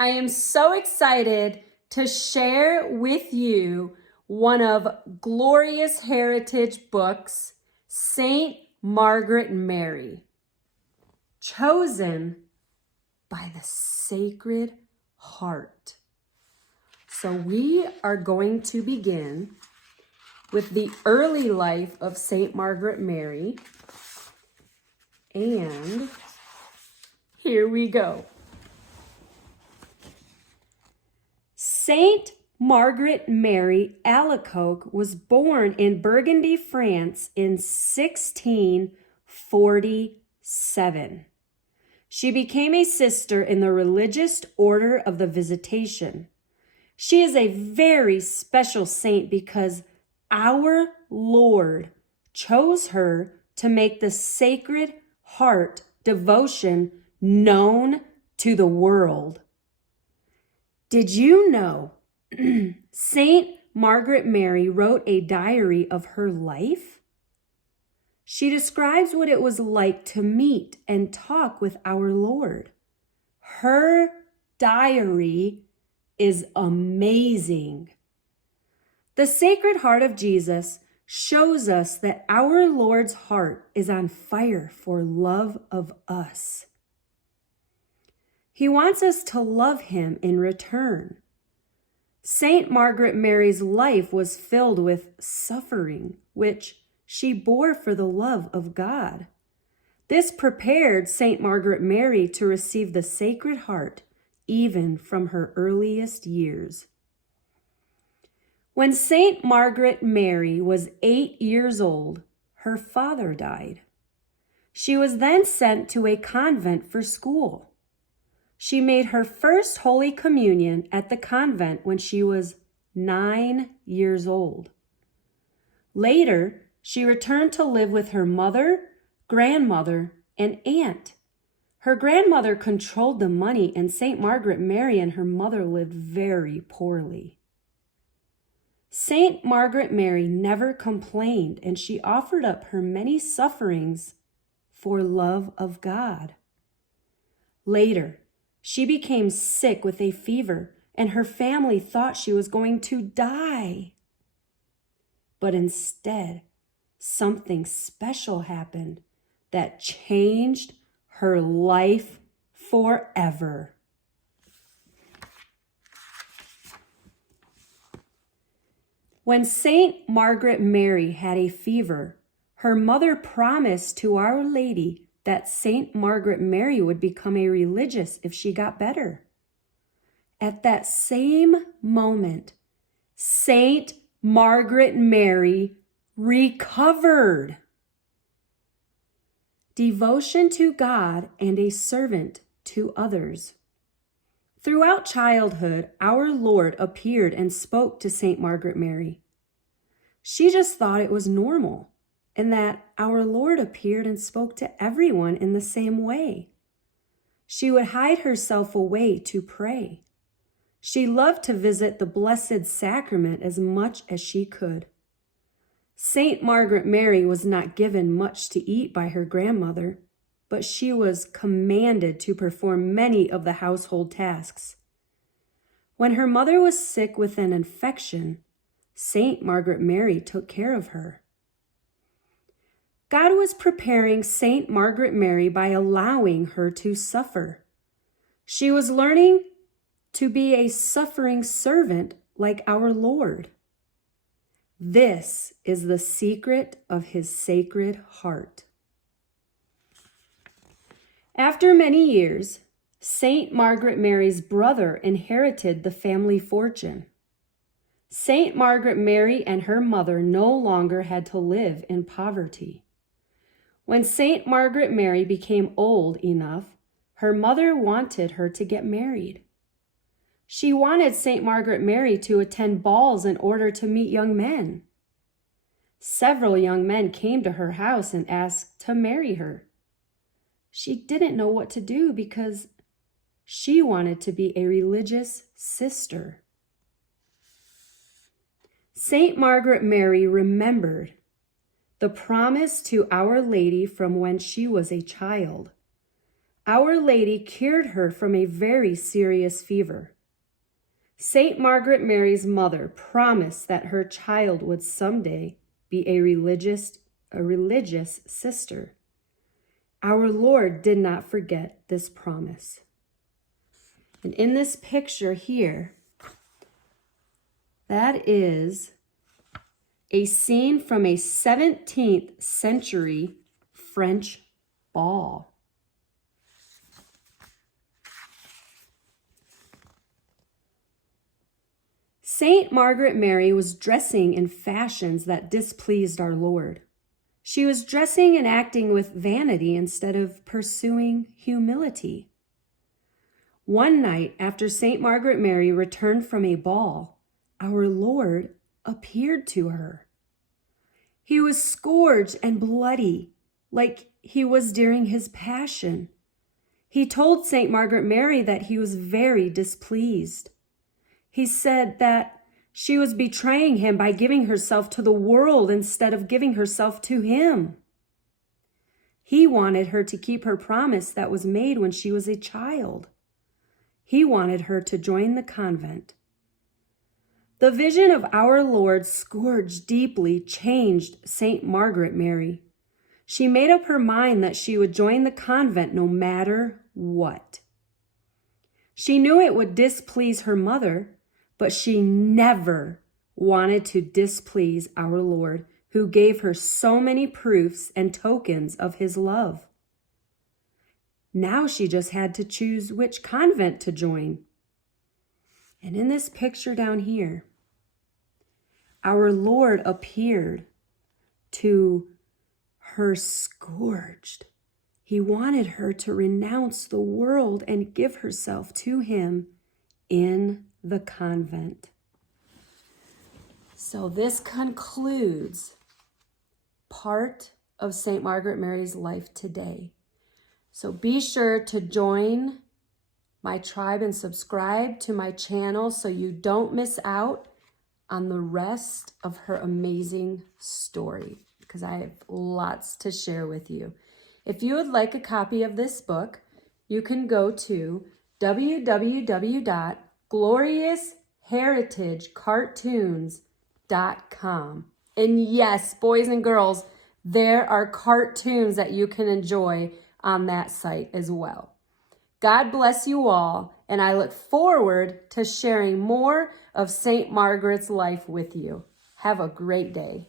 I am so excited to share with you one of Glorious Heritage books, Saint Margaret Mary, chosen by the Sacred Heart. So we are going to begin with the early life of Saint Margaret Mary, and here we go. Saint Margaret Mary Alacoque was born in Burgundy, France in 1647. She became a sister in the religious order of the Visitation. She is a very special saint because our Lord chose her to make the Sacred Heart devotion known to the world. Did you know Saint Margaret Mary wrote a diary of her life? She describes what it was like to meet and talk with our Lord. Her diary is amazing. The Sacred Heart of Jesus shows us that our Lord's heart is on fire for love of us. He wants us to love him in return. Saint Margaret Mary's life was filled with suffering, which she bore for the love of God. This prepared Saint Margaret Mary to receive the Sacred Heart even from her earliest years. When Saint Margaret Mary was 8 years old, her father died. She was then sent to a convent for school. She made her first Holy Communion at the convent when she was 9 years old. Later, she returned to live with her mother, grandmother, and aunt. Her grandmother controlled the money, and Saint Margaret Mary and her mother lived very poorly. Saint Margaret Mary never complained, and she offered up her many sufferings for love of God. Later, she became sick with a fever, and her family thought she was going to die. But instead, something special happened that changed her life forever. When Saint Margaret Mary had a fever, her mother promised to Our Lady that Saint Margaret Mary would become a religious if she got better. At that same moment, Saint Margaret Mary recovered. Devotion to God and a servant to others. Throughout childhood, our Lord appeared and spoke to Saint Margaret Mary. She just thought it was normal, and that our Lord appeared and spoke to everyone in the same way. She would hide herself away to pray. She loved to visit the Blessed Sacrament as much as she could. Saint Margaret Mary was not given much to eat by her grandmother, but she was commanded to perform many of the household tasks. When her mother was sick with an infection, Saint Margaret Mary took care of her. God was preparing Saint Margaret Mary by allowing her to suffer. She was learning to be a suffering servant like our Lord. This is the secret of his Sacred Heart. After many years, Saint Margaret Mary's brother inherited the family fortune. Saint Margaret Mary and her mother no longer had to live in poverty. When Saint Margaret Mary became old enough, her mother wanted her to get married. She wanted Saint Margaret Mary to attend balls in order to meet young men. Several young men came to her house and asked to marry her. She didn't know what to do because she wanted to be a religious sister. Saint Margaret Mary remembered the promise to Our Lady from when she was a child. Our Lady cured her from a very serious fever. St. Margaret Mary's mother promised that her child would someday be a religious sister. Our Lord did not forget this promise. And in this picture here, that is a scene from a 17th century French ball. Saint Margaret Mary was dressing in fashions that displeased our Lord. She was dressing and acting with vanity instead of pursuing humility. One night after Saint Margaret Mary returned from a ball, our Lord appeared to her. He was scourged and bloody, like he was during his passion. He told Saint Margaret Mary that he was very displeased. He said that she was betraying him by giving herself to the world instead of giving herself to him. He wanted her to keep her promise that was made when she was a child. He wanted her to join the convent. The vision of our Lord scourged deeply changed Saint Margaret Mary. She made up her mind that she would join the convent no matter what. She knew it would displease her mother, but she never wanted to displease our Lord, who gave her so many proofs and tokens of his love. Now she just had to choose which convent to join. And in this picture down here, our Lord appeared to her scourged. He wanted her to renounce the world and give herself to him in the convent. So this concludes part of St. Margaret Mary's life today. So be sure to join my tribe and subscribe to my channel so you don't miss out on the rest of her amazing story, because I have lots to share with you. If you would like a copy of this book, you can go to www.gloriousheritagecartoons.com. And yes, boys and girls, there are cartoons that you can enjoy on that site as well. God bless you all, and I look forward to sharing more of St. Margaret's life with you. Have a great day.